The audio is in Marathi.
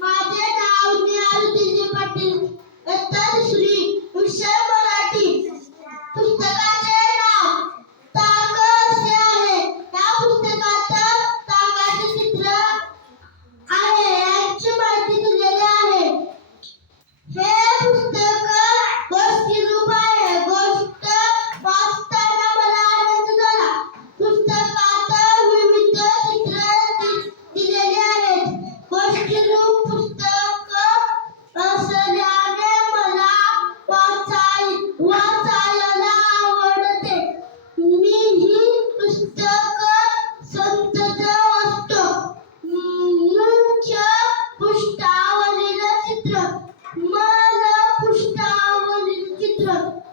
माझे नाव मी आरतीजी पाटील で。